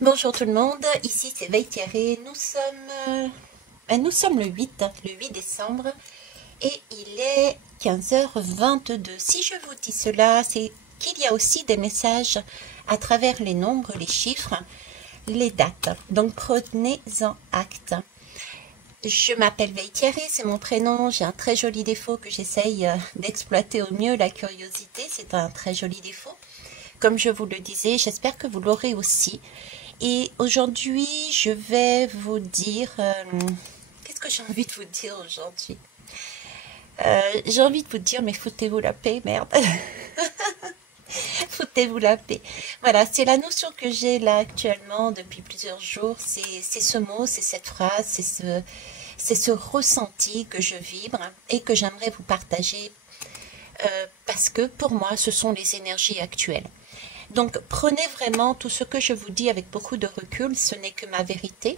Bonjour tout le monde, ici c'est Veille Thierry. Nous sommes le 8 décembre et il est 15h22. Si je vous dis cela, c'est qu'il y a aussi des messages à travers les nombres, les chiffres, les dates. Donc prenez-en acte. Je m'appelle Veille Thierry, c'est mon prénom. J'ai un très joli défaut que j'essaye d'exploiter au mieux, la curiosité. C'est un très joli défaut. Comme je vous le disais, j'espère que vous l'aurez aussi. Et aujourd'hui, je vais vous dire... qu'est-ce que j'ai envie de vous dire aujourd'hui? J'ai envie de vous dire, mais foutez-vous la paix, merde. Foutez-vous la paix. Voilà, c'est la notion que j'ai là actuellement depuis plusieurs jours. C'est ce mot, c'est cette phrase, c'est ce ressenti que je vibre et que j'aimerais vous partager parce que pour moi, ce sont les énergies actuelles. Donc, prenez vraiment tout ce que je vous dis avec beaucoup de recul. Ce n'est que ma vérité,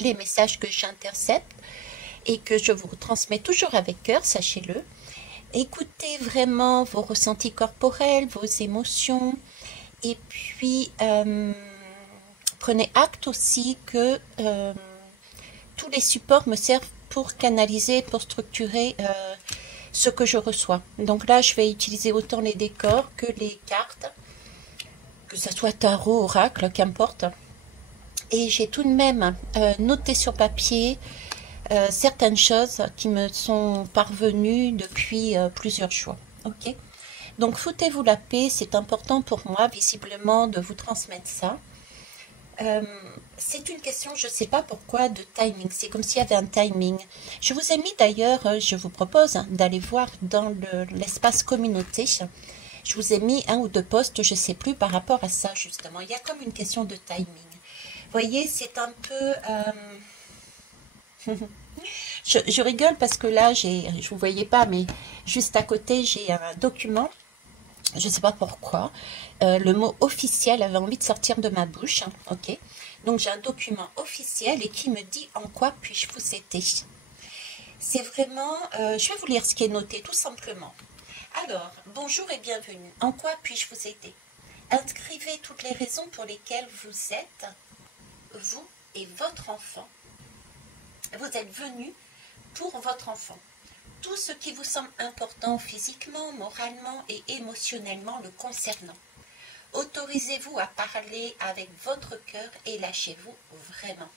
les messages que j'intercepte et que je vous transmets toujours avec cœur, sachez-le. Écoutez vraiment vos ressentis corporels, vos émotions. Et puis, prenez acte aussi que tous les supports me servent pour canaliser, pour structurer ce que je reçois. Donc là, je vais utiliser autant les décors que les cartes, que ce soit tarot, oracle, qu'importe. Et j'ai tout de même noté sur papier certaines choses qui me sont parvenues depuis plusieurs jours. Ok. Donc foutez-vous la paix, c'est important pour moi visiblement de vous transmettre ça. C'est une question, je ne sais pas pourquoi, de timing. C'est comme s'il y avait un timing. Je vous ai mis d'ailleurs, je vous propose d'aller voir dans l'espace communauté. Je vous ai mis un ou deux posts, je ne sais plus, par rapport à ça, justement. Il y a comme une question de timing. Vous voyez, c'est un peu... je rigole parce que là, je ne vous voyais pas, mais juste à côté, j'ai un document. Je ne sais pas pourquoi. Le mot officiel avait envie de sortir de ma bouche. Ok. Donc, j'ai un document officiel et qui me dit en quoi puis-je vous aider. C'est vraiment... je vais vous lire ce qui est noté, tout simplement. Alors, bonjour et bienvenue. En quoi puis-je vous aider? Inscrivez toutes les raisons pour lesquelles vous êtes, vous et votre enfant. Vous êtes venu pour votre enfant. Tout ce qui vous semble important physiquement, moralement et émotionnellement le concernant. Autorisez-vous à parler avec votre cœur et lâchez-vous vraiment.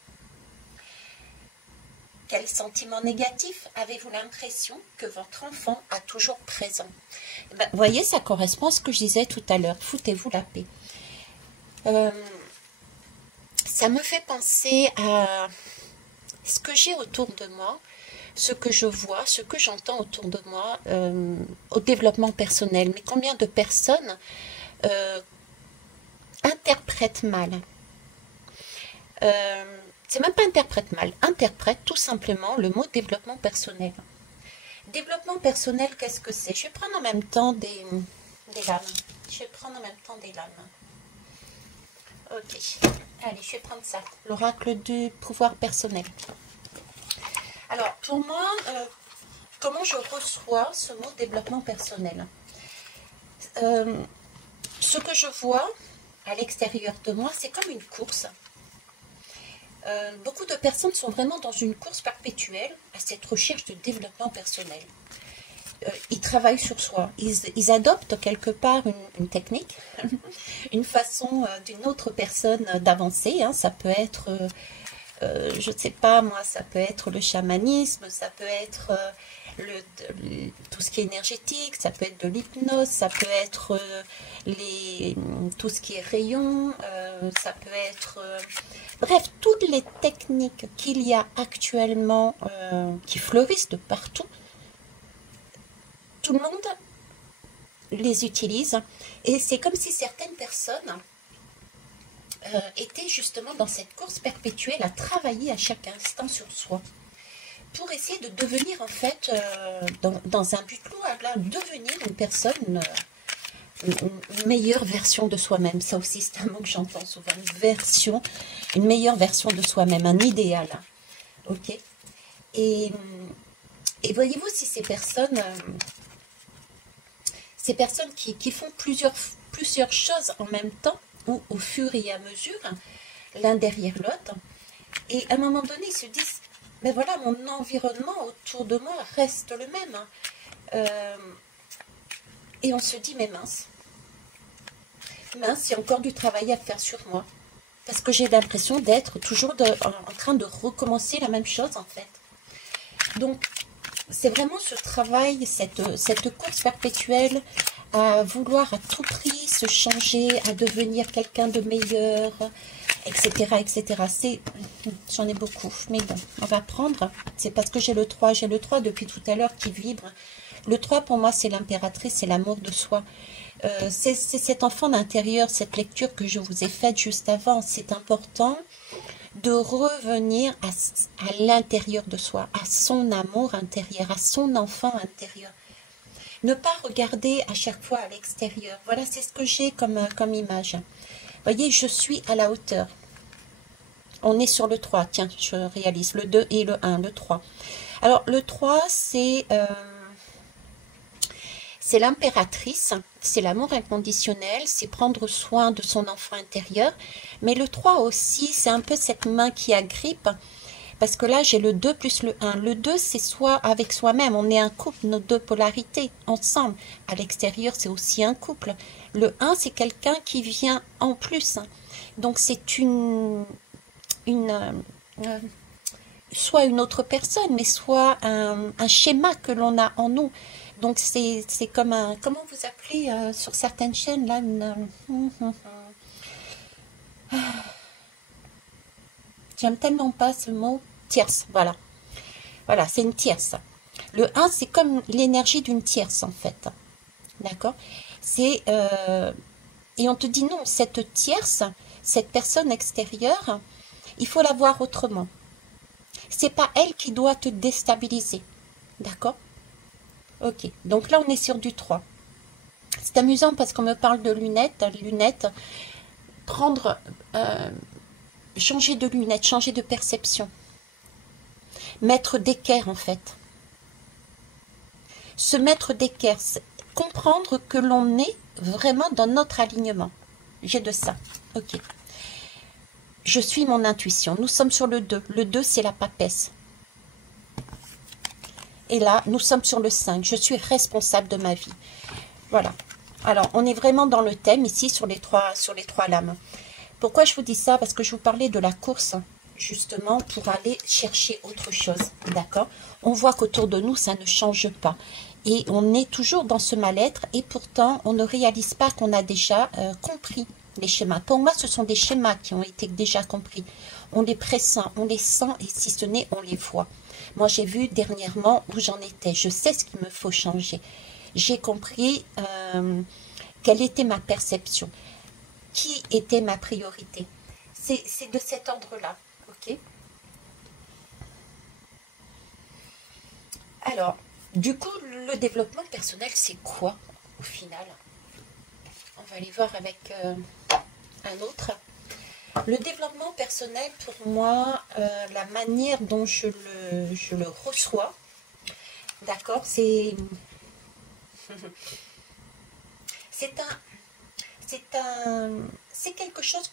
Quel sentiment négatif avez-vous l'impression que votre enfant a toujours présent? Ben, vous voyez, ça correspond à ce que je disais tout à l'heure. Foutez-vous la paix. Ça me fait penser à ce que j'ai autour de moi, ce que je vois, ce que j'entends autour de moi, au développement personnel. Mais combien de personnes interprètent mal c'est même pas interprète mal, interprète tout simplement le mot développement personnel. Développement personnel, qu'est-ce que c'est? Je vais prendre en même temps des lames. Je vais prendre en même temps des lames. Ok, allez, je vais prendre ça. L'oracle du pouvoir personnel. Alors, pour moi, comment je reçois ce mot développement personnel? Ce que je vois à l'extérieur de moi, c'est comme une course. Beaucoup de personnes sont vraiment dans une course perpétuelle à cette recherche de développement personnel. Ils travaillent sur soi, ils adoptent quelque part une technique, une façon d'une autre personne d'avancer. Hein. Ça peut être, je ne sais pas moi, ça peut être le chamanisme, ça peut être tout ce qui est énergétique, ça peut être de l'hypnose, ça peut être tout ce qui est rayon, ça peut être... bref, toutes les techniques qu'il y a actuellement qui fleurissent de partout, tout le monde les utilise et c'est comme si certaines personnes étaient justement dans cette course perpétuelle à travailler à chaque instant sur soi pour essayer de devenir en fait dans un but louable, devenir une personne, une meilleure version de soi-même. Ça aussi c'est un mot que j'entends souvent, une meilleure version de soi-même, un idéal. Ok. Et voyez-vous, si ces personnes qui font plusieurs choses en même temps, ou au fur et à mesure, l'un derrière l'autre. Et à un moment donné, ils se disent, ben voilà, mon environnement autour de moi reste le même. Et on se dit, mais mince, il y a encore du travail à faire sur moi. Parce que j'ai l'impression d'être toujours en train de recommencer la même chose, en fait. Donc, c'est vraiment ce travail, cette course perpétuelle à vouloir à tout prix se changer, à devenir quelqu'un de meilleur, etc., etc. J'en ai beaucoup, mais bon, on va prendre. C'est parce que j'ai le 3 depuis tout à l'heure qui vibre. Le 3, pour moi, c'est l'impératrice, c'est l'amour de soi. C'est cet enfant d'intérieur, cette lecture que je vous ai faite juste avant. C'est important de revenir à l'intérieur de soi, à son amour intérieur, à son enfant intérieur. Ne pas regarder à chaque fois à l'extérieur. Voilà, c'est ce que j'ai comme image. Vous voyez, je suis à la hauteur. On est sur le 3. Tiens, je réalise le 2 et le 1, le 3. Alors, le 3, c'est l'impératrice, c'est l'amour inconditionnel, c'est prendre soin de son enfant intérieur. Mais le 3 aussi, c'est un peu cette main qui agrippe. Parce que là, j'ai le 2 plus le 1. Le 2, c'est soit avec soi-même. On est un couple, nos deux polarités, ensemble. À l'extérieur, c'est aussi un couple. Le 1, c'est quelqu'un qui vient en plus. Donc, c'est soit une autre personne, mais soit un schéma que l'on a en nous. Donc, c'est comme un... Comment vous appelez sur certaines chaînes, là j'aime tellement pas ce mot. Tierce, voilà. Voilà, c'est une tierce. Le 1, c'est comme l'énergie d'une tierce, en fait. D'accord? Et on te dit non, cette tierce, cette personne extérieure, il faut la voir autrement. C'est pas elle qui doit te déstabiliser. D'accord? Ok, donc là, on est sur du 3. C'est amusant parce qu'on me parle de lunettes. Lunettes, prendre... changer de lunettes, changer de perception. Mettre d'équerre, en fait. Se mettre d'équerre, comprendre que l'on est vraiment dans notre alignement. J'ai de ça. Ok. Je suis mon intuition. Nous sommes sur le 2. Le 2, c'est la papesse. Et là, nous sommes sur le 5. Je suis responsable de ma vie. Voilà. Alors, on est vraiment dans le thème ici sur les trois lames. Pourquoi je vous dis ça? Parce que je vous parlais de la course, justement, pour aller chercher autre chose. D'accord? On voit qu'autour de nous, ça ne change pas. Et on est toujours dans ce mal-être. Et pourtant, on ne réalise pas qu'on a déjà compris les schémas. Pour moi, ce sont des schémas qui ont été déjà compris. On les pressent, on les sent, et si ce n'est, on les voit. Moi, j'ai vu dernièrement où j'en étais. Je sais ce qu'il me faut changer. J'ai compris quelle était ma perception. Qui était ma priorité. C'est de cet ordre-là. Ok? Alors, du coup, le développement personnel, c'est quoi au final? On va aller voir avec un autre. Le développement personnel, pour moi, la manière dont je le reçois, d'accord, c'est quelque chose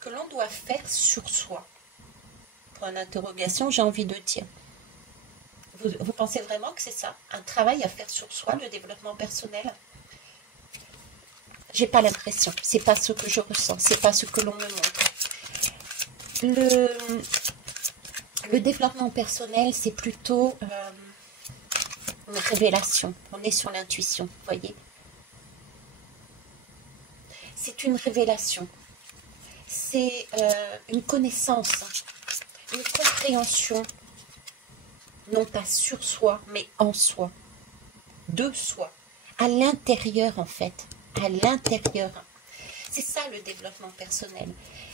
que l'on doit faire sur soi. Point d'interrogation, j'ai envie de dire. Vous pensez vraiment que c'est ça? Un travail à faire sur soi, le développement personnel? J'ai pas l'impression. C'est pas ce que je ressens. C'est pas ce que l'on me montre. Le développement personnel, c'est plutôt une révélation. On est sur l'intuition, vous voyez. C'est une révélation. C'est une connaissance, une compréhension, non pas sur soi, mais en soi, de soi, à l'intérieur en fait, à l'intérieur. C'est ça le développement personnel.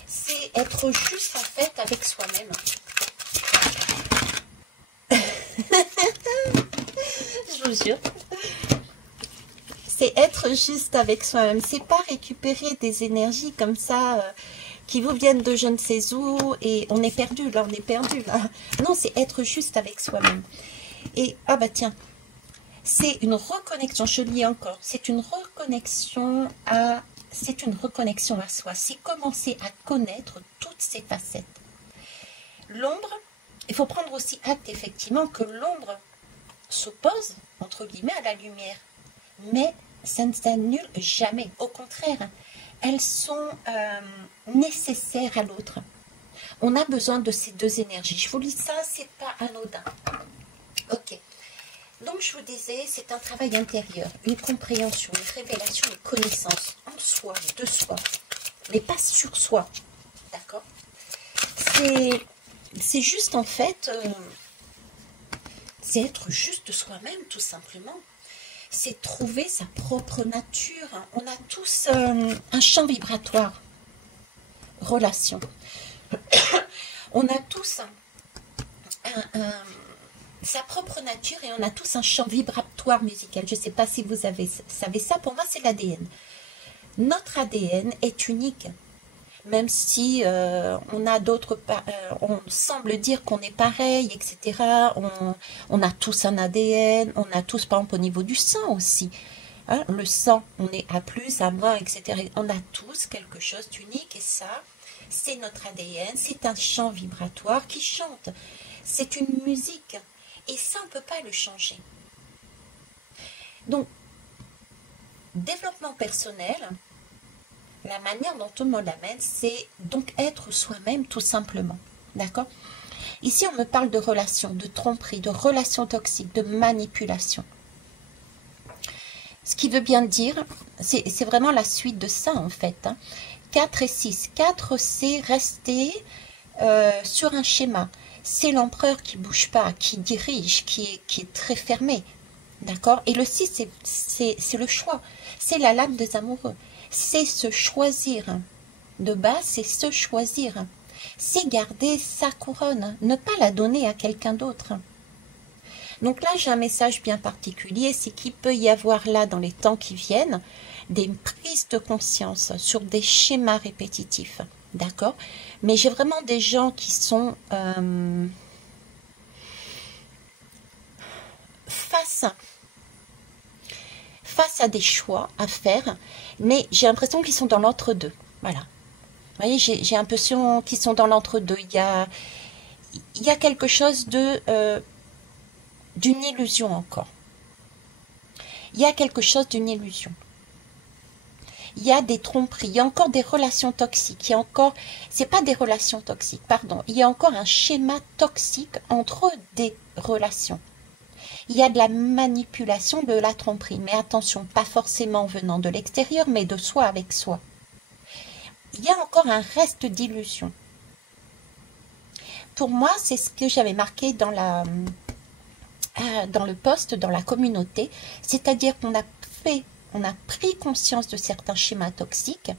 C'est être juste en fait avec soi-même. Je vous jure. C'est être juste avec soi-même. C'est pas récupérer des énergies comme ça qui vous viennent de je ne sais où et on est perdu là, on est perdu là. Non, c'est être juste avec soi-même. Et ah bah tiens, c'est une reconnexion, je lis encore, c'est une reconnexion à c'est une reconnexion à soi, c'est commencer à connaître toutes ces facettes. L'ombre, il faut prendre aussi acte effectivement que l'ombre s'oppose, entre guillemets, à la lumière. Mais ça ne s'annule jamais. Au contraire, elles sont nécessaires à l'autre. On a besoin de ces deux énergies. Je vous dis ça, c'est pas anodin. Ok. Donc je vous disais, c'est un travail intérieur, une compréhension, une révélation, une connaissance en soi, de soi, mais pas sur soi. D'accord? C'est juste en fait, c'est être juste soi-même tout simplement. C'est trouver sa propre nature. On a tous un champ vibratoire. Relation. On a tous sa propre nature et on a tous un champ vibratoire musical. Je ne sais pas si vous savez ça. Pour moi, c'est l'ADN. Notre ADN est unique. Même si on a d'autres, on semble dire qu'on est pareil, etc. On a tous un ADN, on a tous, par exemple, au niveau du sang aussi. Hein, le sang, on est A+, A-, etc. On a tous quelque chose d'unique et ça, c'est notre ADN, c'est un champ vibratoire qui chante. C'est une musique et ça, on ne peut pas le changer. Donc, développement personnel, la manière dont tout le monde l'amène, c'est donc être soi-même tout simplement. D'accord? Ici, on me parle de relations, de tromperie, de relations toxiques, de manipulation. Ce qui veut bien dire, c'est vraiment la suite de ça en fait. Hein. 4 et 6. 4, c'est rester sur un schéma. C'est l'empereur qui ne bouge pas, qui dirige, qui est très fermé. D'accord? Et le 6, c'est le choix. C'est la lame des amoureux. C'est se choisir. De base, c'est se choisir. C'est garder sa couronne, ne pas la donner à quelqu'un d'autre. Donc là, j'ai un message bien particulier, c'est qu'il peut y avoir là, dans les temps qui viennent, des prises de conscience sur des schémas répétitifs. D'accord? Mais j'ai vraiment des gens qui sont face à des choix à faire, mais j'ai l'impression qu'ils sont dans l'entre-deux. Voilà. Vous voyez, j'ai l'impression qu'ils sont dans l'entre-deux. Il y a quelque chose d'une illusion encore. Il y a quelque chose d'une illusion. Il y a des tromperies, il y a encore des relations toxiques, il y a encore, c'est pas des relations toxiques, pardon, il y a encore un schéma toxique entre des relations. Il y a de la manipulation, de la tromperie, mais attention, pas forcément venant de l'extérieur, mais de soi avec soi. Il y a encore un reste d'illusion. Pour moi, c'est ce que j'avais marqué dans le post, dans la communauté, c'est-à-dire qu'on a pris conscience de certains schémas toxiques,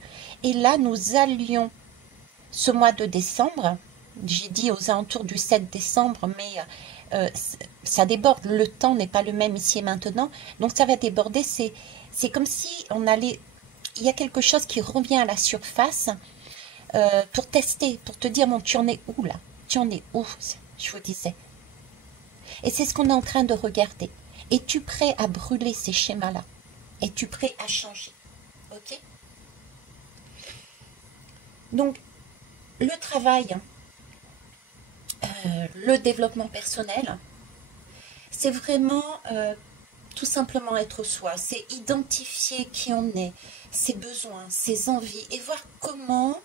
et là, nous allions, ce mois de décembre, j'ai dit aux alentours du 7 décembre, mais ça déborde, le temps n'est pas le même ici et maintenant, donc ça va déborder, c'est comme si on allait, il y a quelque chose qui revient à la surface pour tester, pour te dire, bon, tu en es où là? Tu en es où? Je vous disais. Et c'est ce qu'on est en train de regarder. Es-tu prêt à brûler ces schémas-là? Es-tu prêt à changer? Ok? Donc, le travail, le développement personnel, c'est vraiment tout simplement être soi. C'est identifier qui on est, ses besoins, ses envies, et voir comment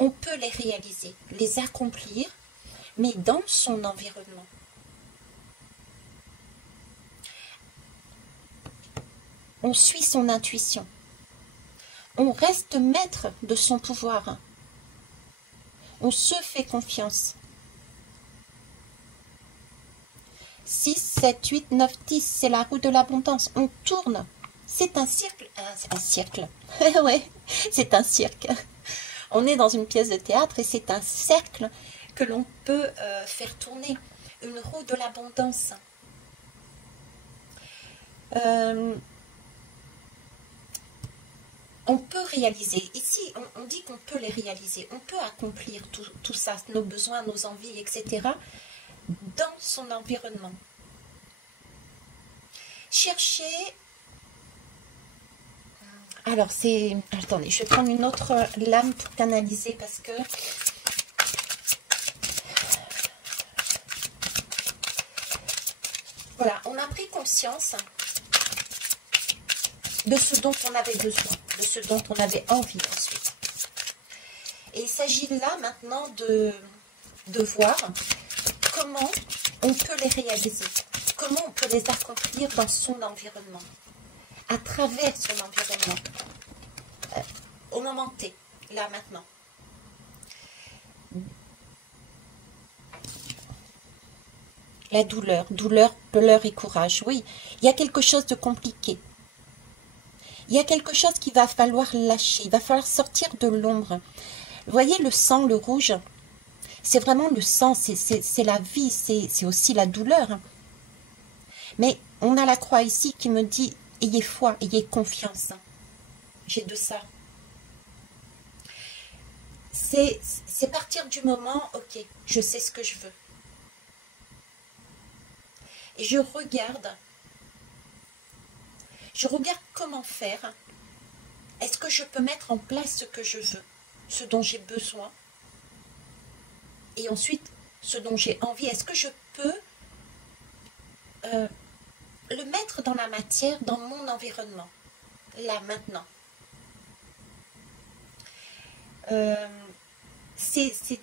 on peut les réaliser, les accomplir, mais dans son environnement. On suit son intuition. On reste maître de son pouvoir. On se fait confiance. 6, 7, 8, 9, 10, c'est la roue de l'abondance. On tourne. C'est un cercle. C'est un cercle. Ouais, c'est un cirque. On est dans une pièce de théâtre et c'est un cercle que l'on peut faire tourner. Une roue de l'abondance. On peut réaliser, ici on dit qu'on peut les réaliser, on peut accomplir tout ça, nos besoins, nos envies, etc. dans son environnement. Cherchez Alors, c'est... Attendez, je vais prendre une autre lame pour canaliser parce que... Voilà, on a pris conscience de ce dont on avait besoin, de ce dont on avait envie ensuite. Et il s'agit là maintenant de voir comment on peut les réaliser, comment on peut les accomplir dans son environnement, à travers son environnement, au moment T, là maintenant. La douleur, douleur et courage, oui, il y a quelque chose de compliqué. Il y a quelque chose qu'il va falloir lâcher, il va falloir sortir de l'ombre. Vous voyez le sang, le rouge, c'est vraiment le sang, c'est la vie, c'est aussi la douleur. Mais on a la croix ici qui me dit, ayez foi, ayez confiance. J'ai de ça. C'est partir du moment, ok, je sais ce que je veux. Et je regarde comment faire. Est-ce que je peux mettre en place ce que je veux, ce dont j'ai besoin? Et ensuite, ce dont j'ai envie, est-ce que je peux le mettre dans la matière, dans mon environnement, là, maintenant? Vous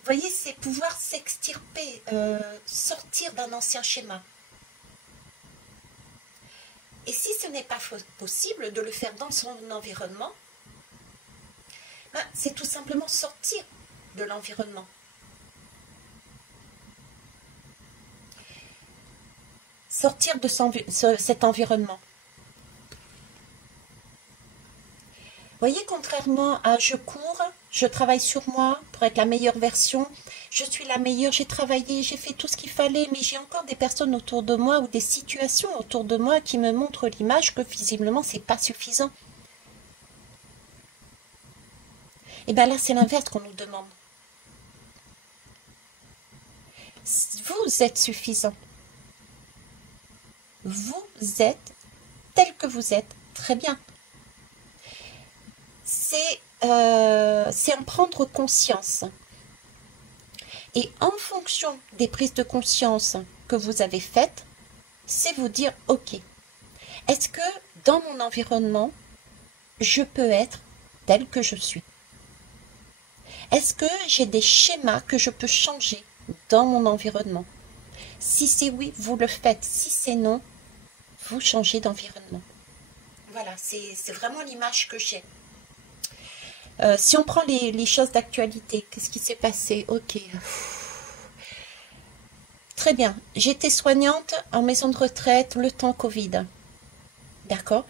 voyez, c'est pouvoir s'extirper, sortir d'un ancien schéma. Et si ce n'est pas possible de le faire dans son environnement, ben, c'est tout simplement sortir de l'environnement. Sortir de cet environnement. Vous voyez, contrairement à je cours, je travaille sur moi pour être la meilleure version, je suis la meilleure, j'ai travaillé, j'ai fait tout ce qu'il fallait, mais j'ai encore des personnes autour de moi ou des situations autour de moi qui me montrent l'image que visiblement c'est pas suffisant. Et bien là, c'est l'inverse qu'on nous demande. Vous êtes suffisant. Vous êtes tel que vous êtes. Très bien. C'est en prendre conscience. Et en fonction des prises de conscience que vous avez faites, c'est vous dire, ok, est-ce que dans mon environnement, je peux être tel que je suis? Est-ce que j'ai des schémas que je peux changer dans mon environnement? Si c'est oui, vous le faites. Si c'est non, vous changez d'environnement. Voilà, c'est vraiment l'image que j'ai. Si on prend les choses d'actualité, qu'est-ce qui s'est passé? Ok. Très bien. J'étais soignante en maison de retraite le temps Covid. D'accord?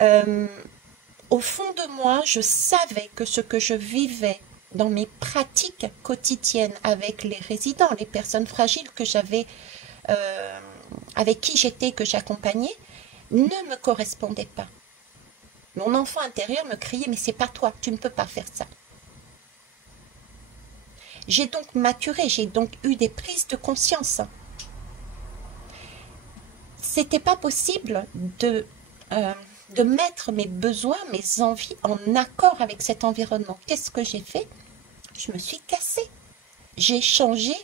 Au fond de moi, je savais que ce que je vivais dans mes pratiques quotidiennes avec les résidents, les personnes fragiles que j'avais, avec qui j'étais, que j'accompagnais, ne me correspondait pas. Mon enfant intérieur me criait, mais c'est pas toi, tu ne peux pas faire ça. J'ai donc maturé, j'ai donc eu des prises de conscience. C'était pas possible de mettre mes besoins, mes envies en accord avec cet environnement. Qu'est-ce que j'ai fait? Je me suis cassée. J'ai changé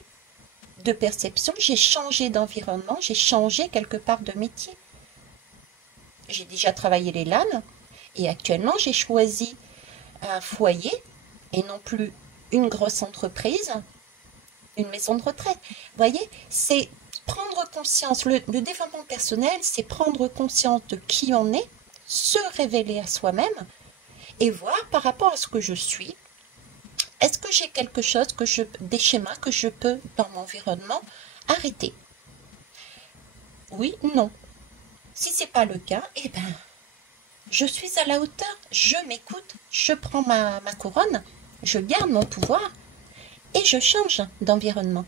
de perception, j'ai changé d'environnement, j'ai changé quelque part de métier. J'ai déjà travaillé les lames et actuellement j'ai choisi un foyer et non plus une grosse entreprise, une maison de retraite. Vous voyez, c'est prendre conscience, le développement personnel, c'est prendre conscience de qui on est, se révéler à soi-même et voir par rapport à ce que je suis, est-ce que j'ai quelque chose, des schémas que je peux, dans mon environnement, arrêter? Oui, non. Si ce n'est pas le cas, eh ben, je suis à la hauteur, je m'écoute, je prends ma couronne, je garde mon pouvoir et je change d'environnement.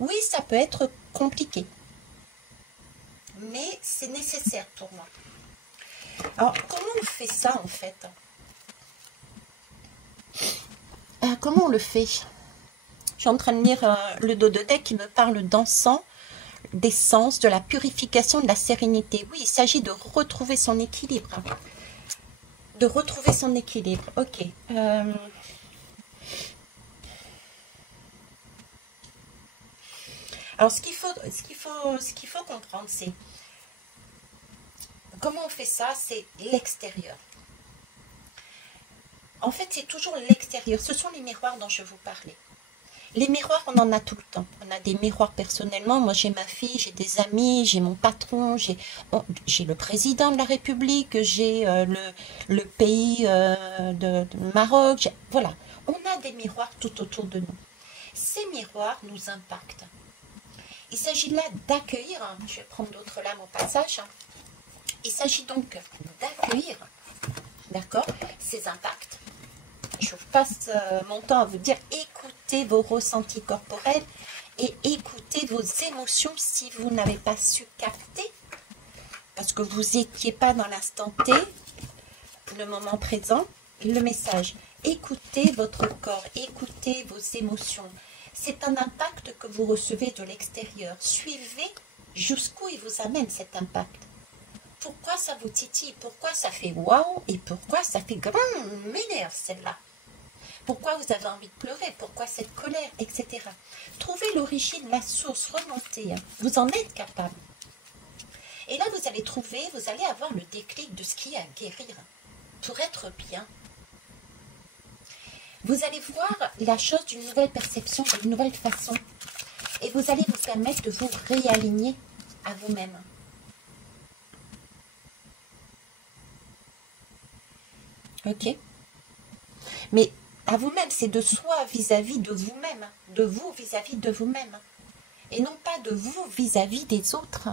Oui, ça peut être compliqué, mais c'est nécessaire pour moi. Alors, comment on fait ça en fait? Comment on le fait? Je suis en train de lire le dos de deck qui me parle d'encens, des sens, de la purification, de la sérénité. Oui, il s'agit de retrouver son équilibre. De retrouver son équilibre. Ok. Alors, ce qu'il faut comprendre, c'est comment on fait ça, c'est l'extérieur. En fait, c'est toujours l'extérieur. Ce sont les miroirs dont je vous parlais. Les miroirs, on en a tout le temps. On a des miroirs personnellement. Moi, j'ai ma fille, j'ai des amis, j'ai mon patron, j'ai le président de la République, j'ai le pays de Maroc. Voilà, on a des miroirs tout autour de nous. Ces miroirs nous impactent. Il s'agit là d'accueillir, je vais prendre d'autres lames au passage, il s'agit donc d'accueillir, d'accord, ces impacts. Je passe mon temps à vous dire, écoutez vos ressentis corporels et écoutez vos émotions si vous n'avez pas su capter, parce que vous n'étiez pas dans l'instant T, le moment présent, le message. Écoutez votre corps, écoutez vos émotions. C'est un impact que vous recevez de l'extérieur. Suivez jusqu'où il vous amène cet impact. Pourquoi ça vous titille? Pourquoi ça fait waouh? Et pourquoi ça fait grand? M'énerve celle-là. Pourquoi vous avez envie de pleurer? Pourquoi cette colère? Etc. Trouvez l'origine, la source, remontez. Vous en êtes capable. Et là, vous allez trouver, vous allez avoir le déclic de ce qui est à guérir pour être bien. Vous allez voir la chose d'une nouvelle perception, d'une nouvelle façon. Et vous allez vous permettre de vous réaligner à vous-même. Ok? Mais à vous-même, c'est de soi vis-à-vis de vous-même. De vous vis-à-vis de vous-même. Et non pas de vous vis-à-vis des autres.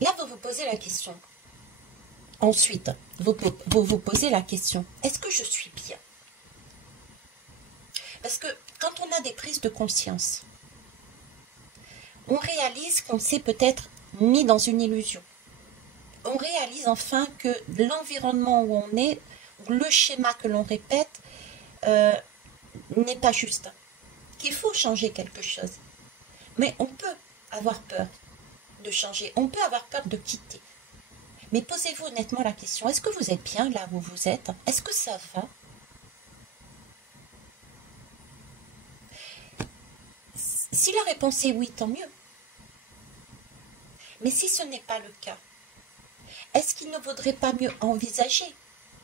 Là, vous vous posez la question. Ensuite, vous vous posez la question, est-ce que je suis bien? Parce que quand on a des prises de conscience, on réalise qu'on s'est peut-être mis dans une illusion. On réalise enfin que l'environnement où on est, le schéma que l'on répète, n'est pas juste. Qu'il faut changer quelque chose. Mais on peut avoir peur de changer, on peut avoir peur de quitter. Mais posez-vous honnêtement la question, est-ce que vous êtes bien là où vous êtes? Est-ce que ça va? Si la réponse est oui, tant mieux. Mais si ce n'est pas le cas, est-ce qu'il ne vaudrait pas mieux envisager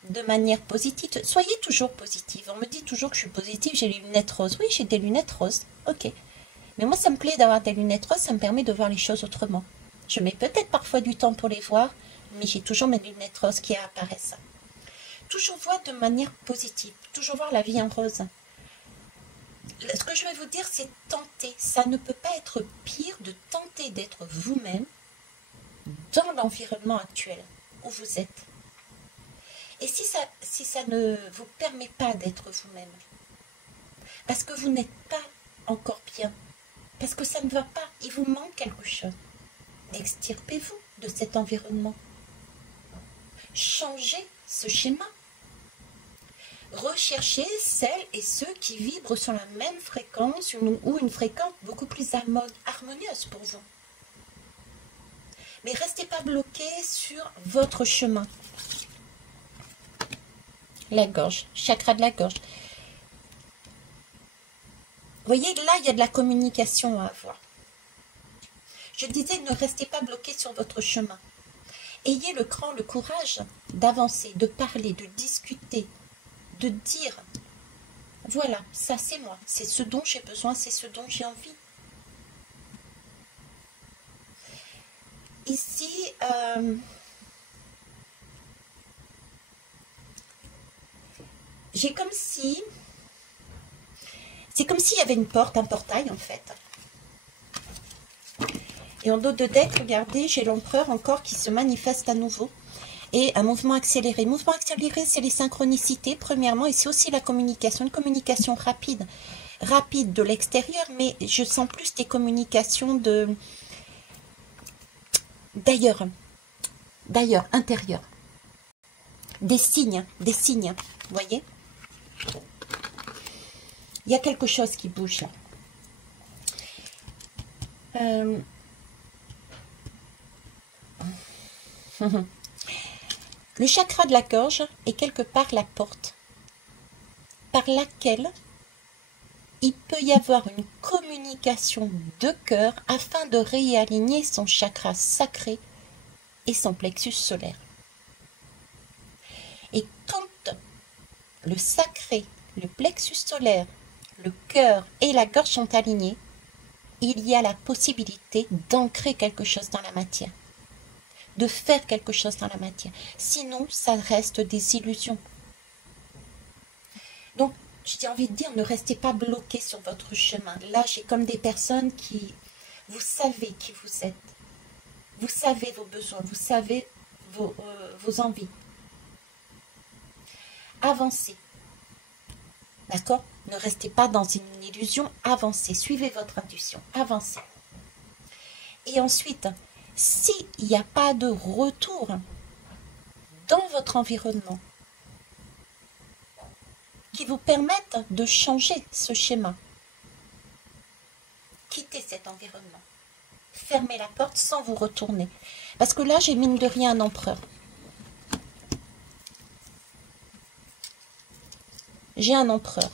de manière positive? Soyez toujours positive. On me dit toujours que je suis positive, j'ai les lunettes roses. Oui, j'ai des lunettes roses. Ok. Mais moi, ça me plaît d'avoir des lunettes roses, ça me permet de voir les choses autrement. Je mets peut-être parfois du temps pour les voir, mais j'ai toujours mes lunettes roses qui apparaissent. Toujours voir de manière positive, toujours voir la vie en rose. Ce que je vais vous dire, c'est tenter. Ça ne peut pas être pire de tenter d'être vous-même dans l'environnement actuel où vous êtes. Et si ça ne vous permet pas d'être vous-même, parce que vous n'êtes pas encore bien, parce que ça ne va pas, il vous manque quelque chose, extirpez-vous de cet environnement. Changez ce schéma. Recherchez celles et ceux qui vibrent sur la même fréquence ou une fréquence beaucoup plus harmonieuse pour vous. Mais restez pas bloqué sur votre chemin. La gorge, chakra de la gorge. Vous voyez, là, il y a de la communication à avoir. Je disais, ne restez pas bloqué sur votre chemin. Ayez le cran, le courage d'avancer, de parler, de discuter, de dire, voilà, ça c'est moi, c'est ce dont j'ai besoin, c'est ce dont j'ai envie. Ici, j'ai comme si, c'est comme s'il y avait une porte, un portail en fait. Et en dos de deck, regardez, j'ai l'empereur encore qui se manifeste à nouveau. Et un mouvement accéléré. Mouvement accéléré, c'est les synchronicités, premièrement, et c'est aussi la communication. Une communication rapide. Rapide de l'extérieur, mais je sens plus des communications d'ailleurs, intérieur. Des signes, vous voyez? Il y a quelque chose qui bouge là. Euh, Le chakra de la gorge est quelque part la porte par laquelle il peut y avoir une communication de cœur afin de réaligner son chakra sacré et son plexus solaire. Et quand le sacré, le plexus solaire, le cœur et la gorge sont alignés, il y a la possibilité d'ancrer quelque chose dans la matière, de faire quelque chose dans la matière. Sinon, ça reste des illusions. Donc, j'ai envie de dire, ne restez pas bloqués sur votre chemin. Là, j'ai comme des personnes qui, vous savez qui vous êtes. Vous savez vos besoins, vous savez vos envies. Avancez. D'accord? Ne restez pas dans une illusion, avancez. Suivez votre intuition, avancez. Et ensuite, s'il n'y a pas de retour dans votre environnement qui vous permettent de changer ce schéma, quittez cet environnement. Fermez la porte sans vous retourner. Parce que là, j'ai mine de rien un empereur. J'ai un empereur.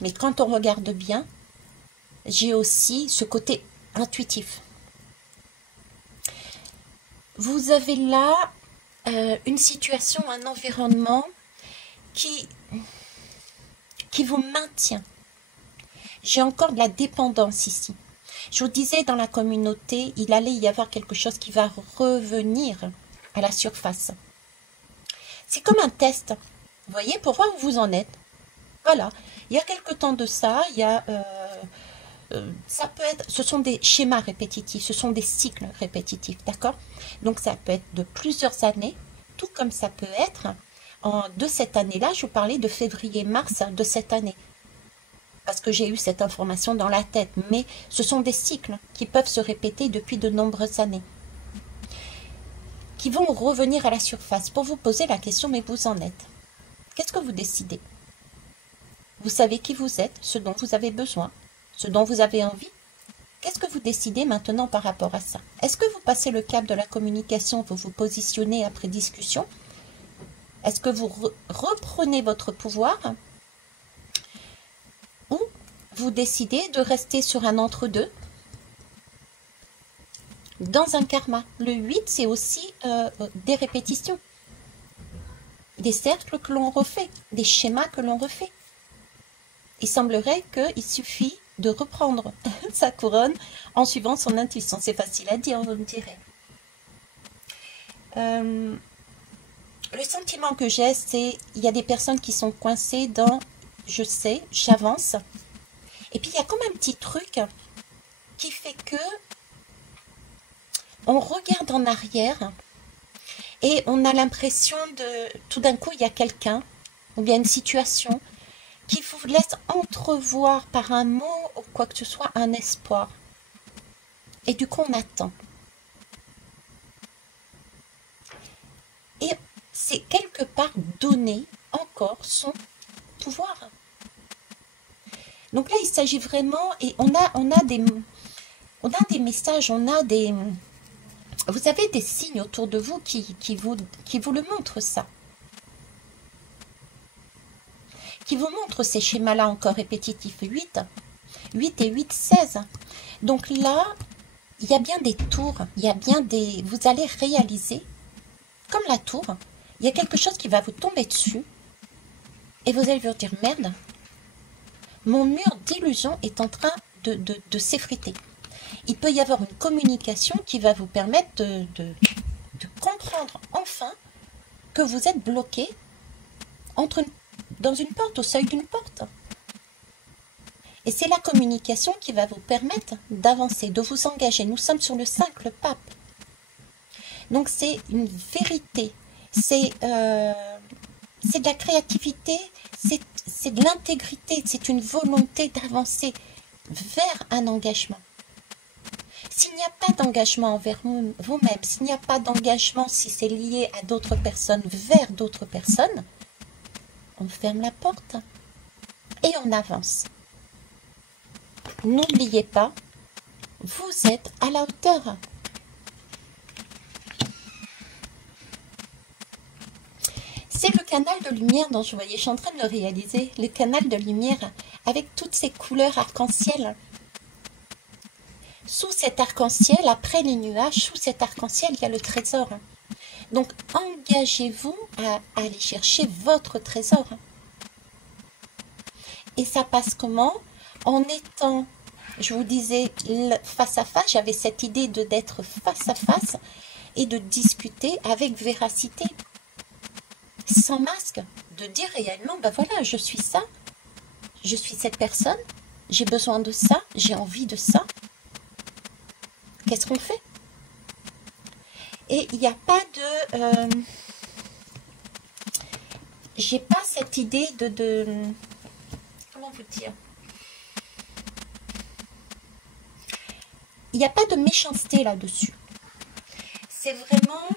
Mais quand on regarde bien, j'ai aussi ce côté intuitif. Vous avez là une situation, un environnement qui vous maintient. J'ai encore de la dépendance ici. Je vous disais, dans la communauté, il allait y avoir quelque chose qui va revenir à la surface. C'est comme un test, vous voyez, pour voir où vous en êtes. Voilà, il y a quelque temps de ça, il y a, ça peut être, ce sont des schémas répétitifs, ce sont des cycles répétitifs, d'accord? Donc ça peut être de plusieurs années, tout comme ça peut être de cette année-là. Je vous parlais de février-mars de cette année, parce que j'ai eu cette information dans la tête, mais ce sont des cycles qui peuvent se répéter depuis de nombreuses années, qui vont revenir à la surface pour vous poser la question, mais vous en êtes? Qu'est-ce que vous décidez? Vous savez qui vous êtes, ce dont vous avez besoin, ce dont vous avez envie. Qu'est-ce que vous décidez maintenant par rapport à ça? Est-ce que vous passez le cap de la communication, vous vous positionnez après discussion? Est-ce que vous reprenez votre pouvoir? Ou vous décidez de rester sur un entre-deux, dans un karma? Le 8, c'est aussi des répétitions, des cercles que l'on refait, des schémas que l'on refait. Il semblerait qu'il suffit de reprendre sa couronne en suivant son intuition. C'est facile à dire, on dirait. Le sentiment que j'ai, c'est il y a des personnes qui sont coincées dans je sais, j'avance. Et puis il y a comme un petit truc qui fait que on regarde en arrière et on a l'impression de tout d'un coup il y a quelqu'un ou bien une situation qui vous laisse entrevoir par un mot ou quoi que ce soit un espoir. Et du coup, on attend. Et c'est quelque part donner encore son pouvoir. Donc là, il s'agit vraiment, et on a des messages, on a des... Vous avez des signes autour de vous qui vous le montrent ça. Qui vous montre ces schémas-là encore répétitifs. 8 et 8, 16. Donc là, il y a bien des tours, il y a bien des... Vous allez réaliser, comme la tour, il y a quelque chose qui va vous tomber dessus, et vous allez vous dire, merde, mon mur d'illusion est en train de s'effriter. Il peut y avoir une communication qui va vous permettre de comprendre enfin que vous êtes bloqué dans une porte, au seuil d'une porte. Et c'est la communication qui va vous permettre d'avancer, de vous engager. Nous sommes sur le 5, le pape. Donc c'est une vérité, c'est de la créativité, c'est de l'intégrité, c'est une volonté d'avancer vers un engagement. S'il n'y a pas d'engagement envers vous-même, s'il n'y a pas d'engagement, si c'est lié à d'autres personnes, vers d'autres personnes, on ferme la porte et on avance. n'oubliez pas, vous êtes à la hauteur. C'est le canal de lumière dont je voyais, je suis en train de le réaliser, le canal de lumière avec toutes ces couleurs arc-en-ciel. Sous cet arc-en-ciel, après les nuages, sous cet arc-en-ciel, il y a le trésor. Donc, engagez-vous à aller chercher votre trésor. Et ça passe comment? En étant, je vous disais, face à face, j'avais cette idée d'être face à face et de discuter avec véracité, sans masque, de dire réellement, ben voilà, je suis ça, je suis cette personne, j'ai besoin de ça, j'ai envie de ça. Qu'est-ce qu'on fait? Et il n'y a pas de... j'ai pas cette idée de... Comment vous dire? Il n'y a pas de méchanceté là-dessus. C'est vraiment...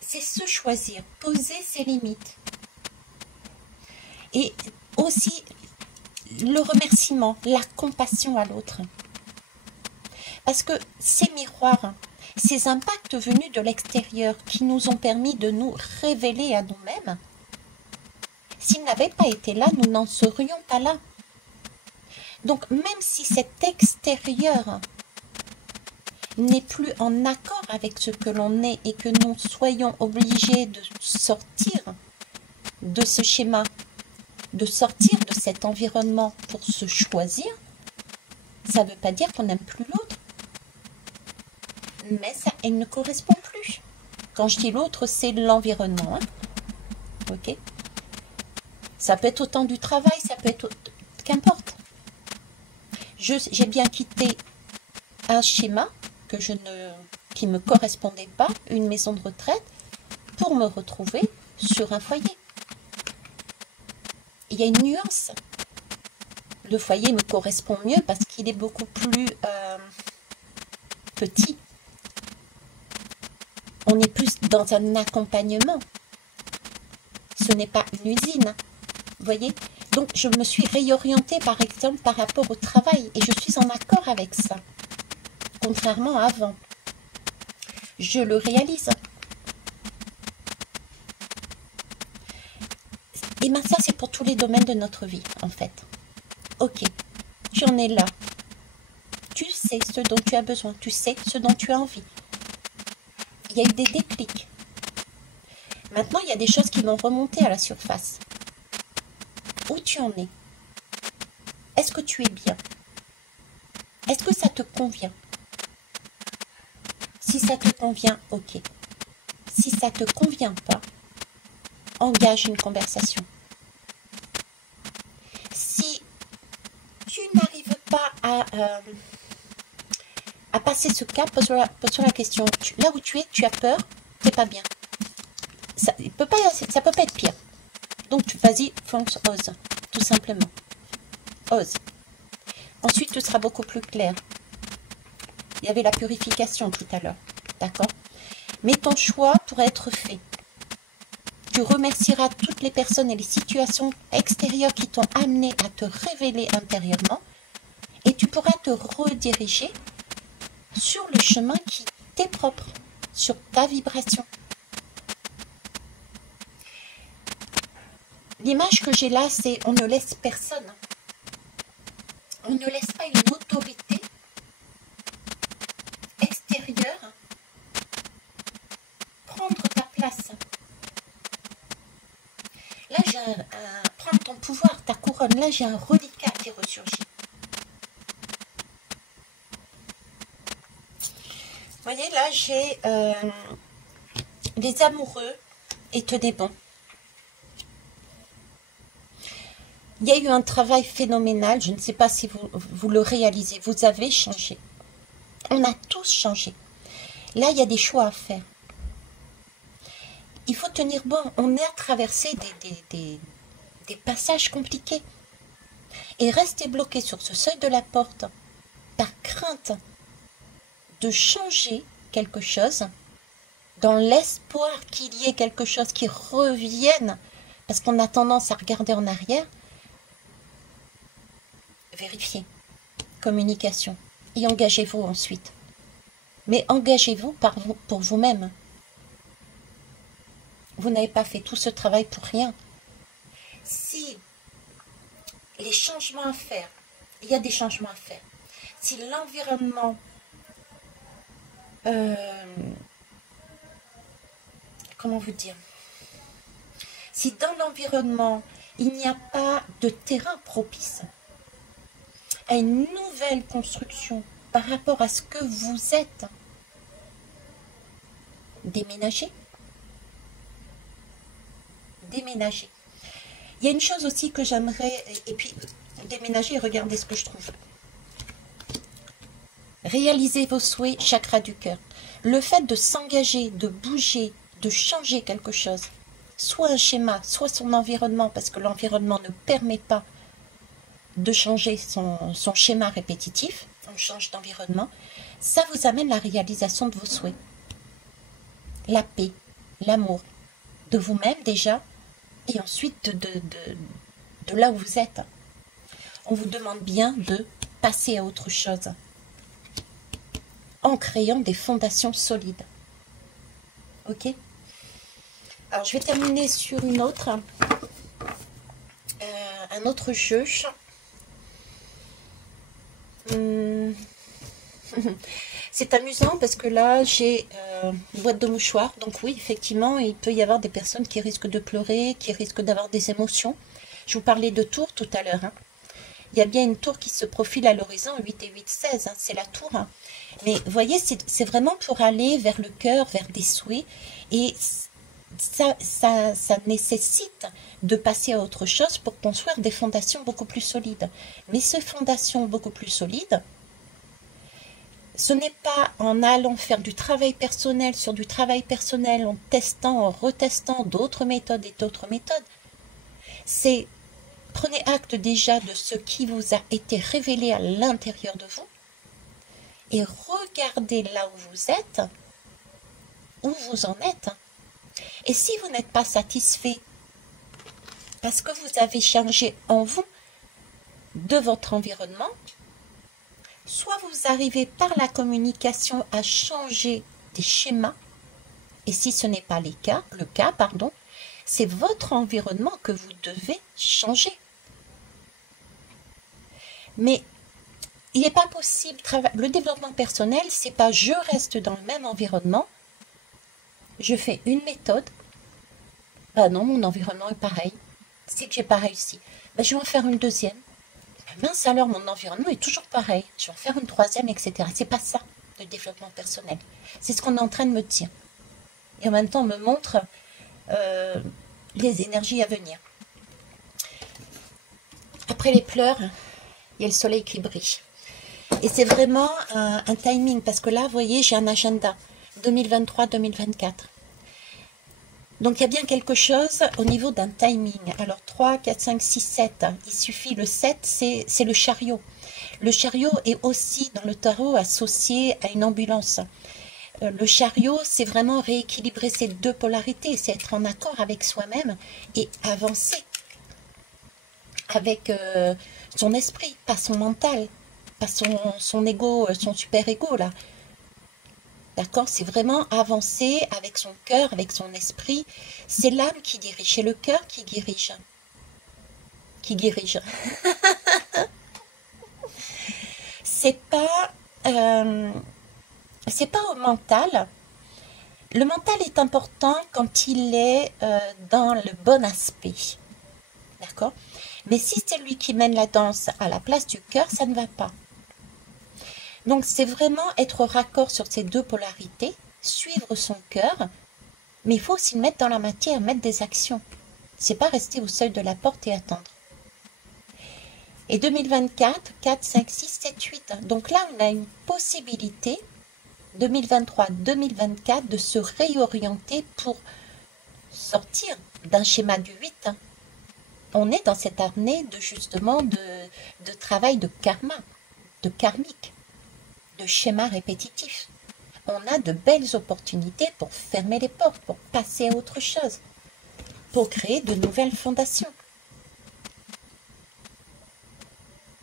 C'est se choisir, poser ses limites. Et aussi le remerciement, la compassion à l'autre. Parce que ces miroirs, ces impacts venus de l'extérieur qui nous ont permis de nous révéler à nous-mêmes, s'ils n'avaient pas été là, nous n'en serions pas là. Donc même si cet extérieur n'est plus en accord avec ce que l'on est et que nous soyons obligés de sortir de ce schéma, de sortir de cet environnement pour se choisir, ça ne veut pas dire qu'on n'aime plus l'autre. Mais ça, elle ne correspond plus. Quand je dis l'autre, c'est l'environnement. Hein. Ok. Ça peut être autant du travail, ça peut être... Qu'importe. J'ai bien quitté un schéma qui ne me correspondait pas, une maison de retraite, pour me retrouver sur un foyer. Il y a une nuance. Le foyer me correspond mieux parce qu'il est beaucoup plus petit. On est plus dans un accompagnement. Ce n'est pas une usine. Vous voyez? Donc, je me suis réorientée, par exemple, par rapport au travail. Et je suis en accord avec ça. Contrairement à avant. Je le réalise. Et bien, ça, c'est pour tous les domaines de notre vie, en fait. Ok, tu en es là. Tu sais ce dont tu as besoin. Tu sais ce dont tu as envie. Il y a eu des déclics. Maintenant, il y a des choses qui vont remonter à la surface. Où tu en es? Est-ce que tu es bien? Est-ce que ça te convient? Si ça te convient, ok. Si ça ne te convient pas, engage une conversation. Si tu n'arrives pas à passer ce cap, pose-toi la question. Là où tu es, tu as peur, tu n'es pas bien. Ça peut pas être pire. Donc, vas-y, fonce, ose, tout simplement. Ose. Ensuite, tu seras beaucoup plus clair. Il y avait la purification tout à l'heure, d'accord? Mais ton choix pourrait être fait. Tu remercieras toutes les personnes et les situations extérieures qui t'ont amené à te révéler intérieurement et tu pourras te rediriger sur le chemin qui t'est propre, sur ta vibration. L'image que j'ai là, c'est on ne laisse personne. On ne laisse pas une autorité extérieure prendre ta place. Là, j'ai prendre ton pouvoir, ta couronne. Là, j'ai un reliquat qui ressurgit. Vous voyez, là, j'ai les amoureux et tenez bon. Il y a eu un travail phénoménal, je ne sais pas si vous le réalisez, vous avez changé. On a tous changé. Là, il y a des choix à faire. Il faut tenir bon, on est à traverser des passages compliqués. Et rester bloqué sur ce seuil de la porte, par crainte de changer quelque chose, dans l'espoir qu'il y ait quelque chose qui revienne, parce qu'on a tendance à regarder en arrière, vérifiez. communication. Et engagez-vous ensuite. Mais engagez-vous pour vous-même. Vous n'avez pas fait tout ce travail pour rien. Si les changements à faire, il y a des changements à faire. Si l'environnement comment vous dire, si dans l'environnement il n'y a pas de terrain propice à une nouvelle construction par rapport à ce que vous êtes, déménagez. Déménager. Il y a une chose aussi que j'aimerais, et puis déménager, regardez ce que je trouve. Réalisez vos souhaits, chakra du cœur. Le fait de s'engager, de bouger, de changer quelque chose, soit un schéma, soit son environnement, parce que l'environnement ne permet pas de changer son schéma répétitif, on change d'environnement, ça vous amène la réalisation de vos souhaits. La paix, l'amour, de vous-même déjà, et ensuite de là où vous êtes. On vous demande bien de passer à autre chose en créant des fondations solides. Ok? Alors, je vais terminer sur une autre, un autre jeu. C'est amusant parce que là, j'ai une boîte de mouchoirs. Donc oui, effectivement, il peut y avoir des personnes qui risquent de pleurer, qui risquent d'avoir des émotions. Je vous parlais de tour tout à l'heure. Hein. Il y a bien une tour qui se profile à l'horizon, 8 et 8, 16. Hein, c'est la tour. Hein. Mais vous voyez, c'est vraiment pour aller vers le cœur, vers des souhaits. Et ça nécessite de passer à autre chose pour construire des fondations beaucoup plus solides. Mais ces fondations beaucoup plus solides, ce n'est pas en allant faire du travail personnel sur du travail personnel, en testant, en retestant d'autres méthodes et d'autres méthodes. C'est prenez acte déjà de ce qui vous a été révélé à l'intérieur de vous et regardez là où vous êtes, où vous en êtes. Et si vous n'êtes pas satisfait parce que vous avez changé en vous de votre environnement, soit vous arrivez par la communication à changer des schémas, et si ce n'est pas le cas, c'est votre environnement que vous devez changer. Mais il n'est pas possible, le développement personnel, c'est pas je reste dans le même environnement, je fais une méthode, ah non, mon environnement est pareil, c'est que j'ai pas réussi, ben, je vais en faire une deuxième, mince alors mon environnement est toujours pareil, je vais en faire une troisième, etc. C'est pas ça le développement personnel, c'est ce qu'on est en train de me dire. Et en même temps on me montre les énergies à venir. Après les pleurs, il y a le soleil qui brille. Et c'est vraiment un timing, parce que là, vous voyez, j'ai un agenda 2023-2024. Donc il y a bien quelque chose au niveau d'un timing. Alors 3, 4, 5, 6, 7. Il suffit, le 7, c'est le chariot. Le chariot est aussi dans le tarot associé à une ambulance. Le chariot, c'est vraiment rééquilibrer ces deux polarités, c'est être en accord avec soi-même et avancer avec son esprit, pas son mental, pas son ego, son super ego là. D'accord? C'est vraiment avancer avec son cœur, avec son esprit. C'est l'âme qui dirige, c'est le cœur qui dirige. Qui dirige. C'est pas au mental. Le mental est important quand il est dans le bon aspect. D'accord? Mais si c'est lui qui mène la danse à la place du cœur, ça ne va pas. Donc c'est vraiment être raccord sur ces deux polarités, suivre son cœur, mais il faut aussi le mettre dans la matière, mettre des actions. C'est pas rester au seuil de la porte et attendre. Et 2024, 4, 5, 6, 7, 8. Donc là, on a une possibilité, 2023-2024, de se réorienter pour sortir d'un schéma du 8. On est dans cette année de justement de travail de karma, de karmique, de schéma répétitif. On a de belles opportunités pour fermer les portes, pour passer à autre chose, pour créer de nouvelles fondations.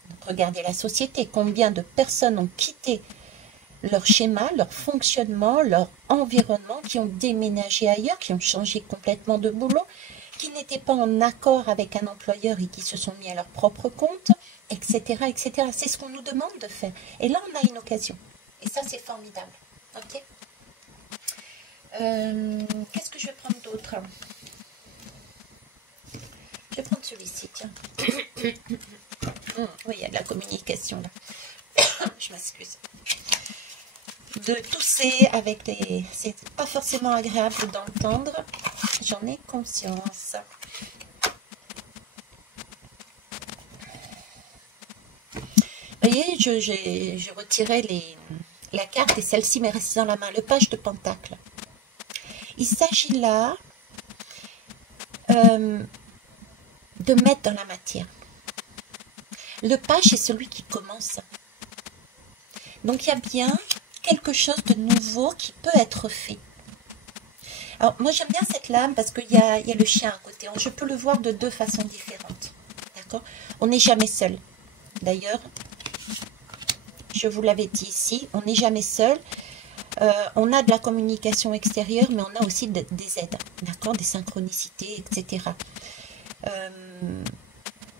Donc Regardez la société, combien de personnes ont quitté leur schéma, leur fonctionnement, leur environnement, qui ont déménagé ailleurs, qui ont changé complètement de boulot, qui n'étaient pas en accord avec un employeur et qui se sont mis à leur propre compte, etc., etc. C'est ce qu'on nous demande de faire. Et là, on a une occasion. Et ça, c'est formidable. Ok. Qu'est-ce que je vais prendre d'autre? Je vais prendre celui-ci, tiens. Oui, il y a de la communication là. Je m'excuse. De tousser avec les... C'est pas forcément agréable d'entendre. J'en ai conscience. Vous voyez, je retirais la carte et celle-ci m'est restée dans la main. Le page de Pentacle. Il s'agit là de mettre dans la matière. Le page est celui qui commence. Donc il y a bien quelque chose de nouveau qui peut être fait. Alors moi j'aime bien cette lame parce qu'il y a le chien à côté. Je peux le voir de deux façons différentes. D'accord? On n'est jamais seul. D'ailleurs, je vous l'avais dit ici, on n'est jamais seul. On a de la communication extérieure, mais on a aussi des aides, d'accord, des synchronicités, etc.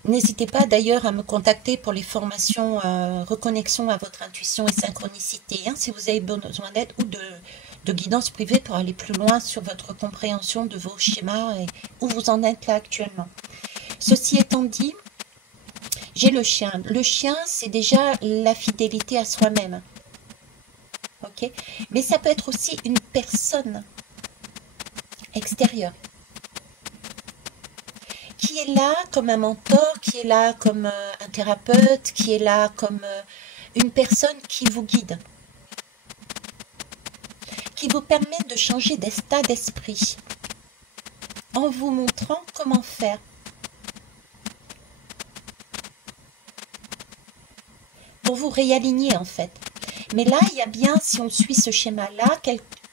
N'hésitez pas d'ailleurs à me contacter pour les formations reconnexion à votre intuition et synchronicité, hein, si vous avez besoin d'aide ou de guidance privée pour aller plus loin sur votre compréhension de vos schémas et où vous en êtes là actuellement. Ceci étant dit, j'ai le chien. Le chien, c'est déjà la fidélité à soi-même. Ok, mais ça peut être aussi une personne extérieure qui est là comme un mentor, qui est là comme un thérapeute, qui est là comme une personne qui vous guide, qui vous permet de changer d'état d'esprit en vous montrant comment faire. Pour vous réaligner en fait. Mais là, il y a bien, si on suit ce schéma-là,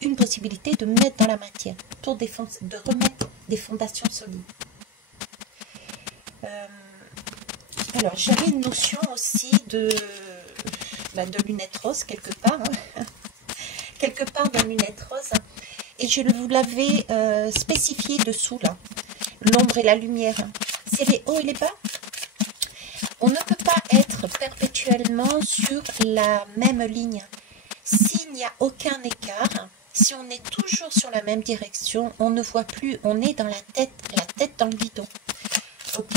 une possibilité de mettre dans la matière, pour de remettre des fondations solides. Alors, j'avais une notion aussi de lunettes roses, quelque part. Hein. Quelque part dans lunettes roses. Et je vous l'avais spécifié dessous, là. L'ombre et la lumière. C'est les hauts et les bas. On ne peut pas être perpétuellement sur la même ligne. S'il n'y a aucun écart, si on est toujours sur la même direction, on ne voit plus, on est dans la tête dans le guidon. Ok.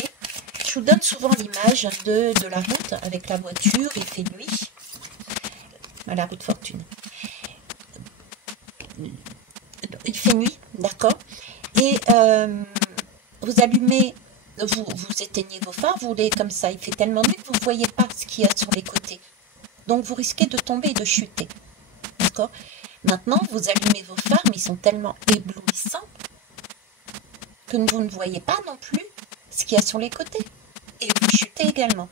Je vous donne souvent l'image de la route avec la voiture, il fait nuit. La route fortune. Il fait nuit, d'accord. Et vous allumez... Vous éteignez vos phares, vous voulez comme ça, il fait tellement nuit que vous ne voyez pas ce qu'il y a sur les côtés. Donc vous risquez de tomber et de chuter. D'accord? Maintenant, vous allumez vos phares, mais ils sont tellement éblouissants que vous ne voyez pas non plus ce qu'il y a sur les côtés. Et vous chutez également.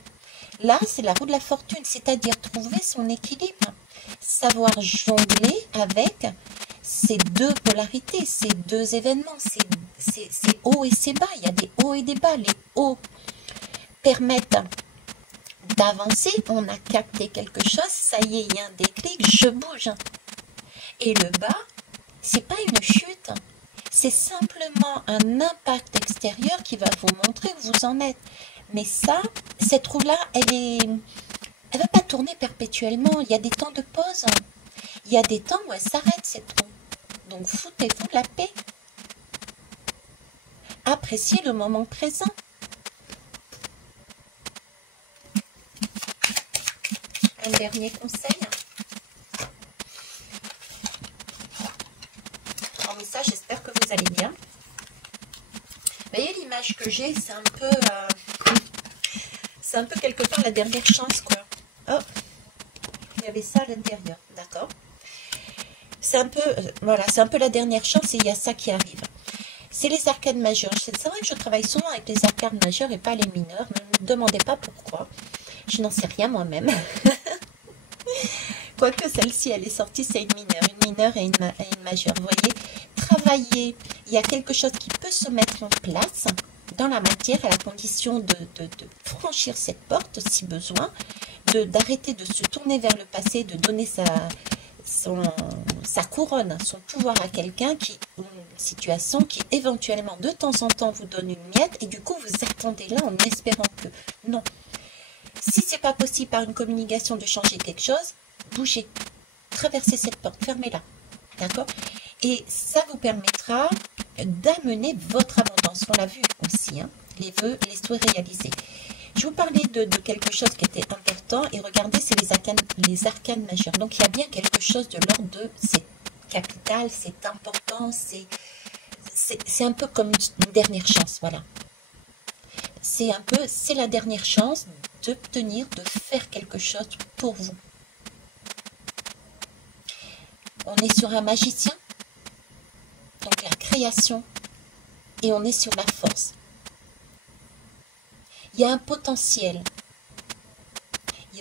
Là, c'est la roue de la fortune, c'est-à-dire trouver son équilibre. Savoir jongler avec ces deux polarités, ces deux événements, c'est haut et c'est bas. Il y a des hauts et des bas. Les hauts permettent d'avancer. On a capté quelque chose. Ça y est, il y a un déclic. Je bouge. Et le bas, c'est pas une chute. C'est simplement un impact extérieur qui va vous montrer où vous en êtes. Mais ça, cette roue-là, elle va pas tourner perpétuellement. Il y a des temps de pause. Il y a des temps où elle s'arrête, cette roue. Donc, foutez-vous de la paix. Appréciez le moment présent. Un dernier conseil. En ça, j'espère que vous allez bien. Vous voyez l'image que j'ai, c'est un peu quelque part la dernière chance, quoi. Oh, il y avait ça à l'intérieur, d'accord. C'est un peu, voilà, c'est un peu la dernière chance et il y a ça qui arrive. C'est les arcades majeures. C'est vrai que je travaille souvent avec les arcades majeures et pas les mineures. Ne me demandez pas pourquoi. Je n'en sais rien moi-même. Quoique celle-ci, elle est sortie, c'est une mineure et une majeure. Vous voyez, travailler, il y a quelque chose qui peut se mettre en place, dans la matière à la condition de franchir cette porte si besoin, d'arrêter de se tourner vers le passé, de donner sa couronne, son pouvoir à quelqu'un une situation qui éventuellement de temps en temps vous donne une miette et du coup vous attendez là en espérant que non. Si c'est pas possible par une communication de changer quelque chose, bougez, traversez cette porte, fermez-la, d'accord? Et ça vous permettra d'amener votre abondance. On l'a vu aussi, hein, les vœux, les souhaits réalisés. Je vous parlais de quelque chose qui était important et regardez, c'est les arcanes majeurs. Donc il y a bien quelque chose de l'ordre de c'est capital, c'est important, c'est un peu comme une dernière chance, voilà. C'est la dernière chance d'obtenir, de faire quelque chose pour vous. On est sur un magicien, donc la création, et on est sur la force. Il y a un potentiel.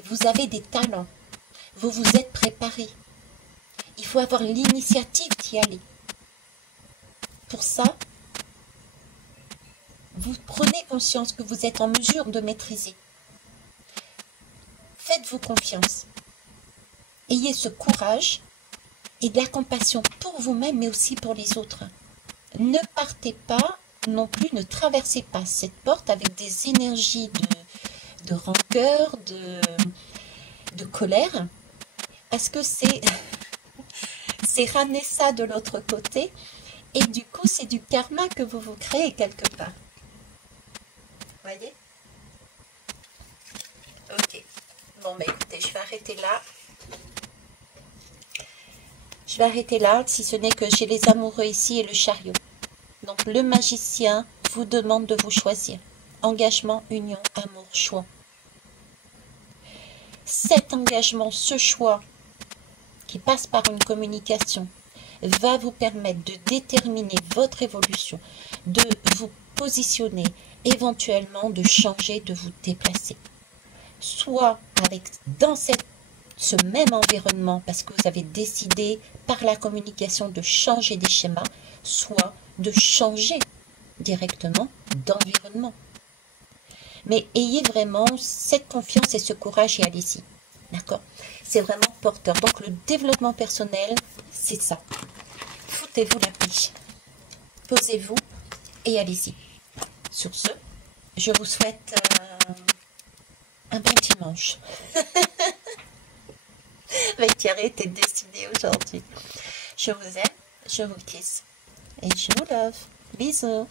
Vous avez des talents. Vous vous êtes préparé. Il faut avoir l'initiative d'y aller. Pour ça, vous prenez conscience que vous êtes en mesure de maîtriser. Faites-vous confiance. Ayez ce courage et de la compassion pour vous-même, mais aussi pour les autres. Ne partez pas non plus, ne traversez pas cette porte avec des énergies de rancœur, de colère, parce que c'est ramener ça de l'autre côté, et du coup c'est du karma que vous créez quelque part. Voyez? Ok. Bon, bah écoutez, je vais arrêter là. Je vais arrêter là, si ce n'est que j'ai les amoureux ici et le chariot. Donc le magicien vous demande de vous choisir. Engagement, union, amour, choix. Cet engagement, ce choix qui passe par une communication va vous permettre de déterminer votre évolution, de vous positionner, éventuellement de changer, de vous déplacer. Soit dans ce même environnement parce que vous avez décidé par la communication de changer des schémas, soit de changer directement d'environnement. Mais ayez vraiment cette confiance et ce courage et allez-y. D'accord? C'est vraiment porteur. Donc le développement personnel, c'est ça. Foutez-vous la paix. Posez-vous et allez-y. Sur ce, je vous souhaite un bon dimanche. Avec Thierry, t'es décidé aujourd'hui. Je vous aime, je vous kiss et je vous love. Bisous.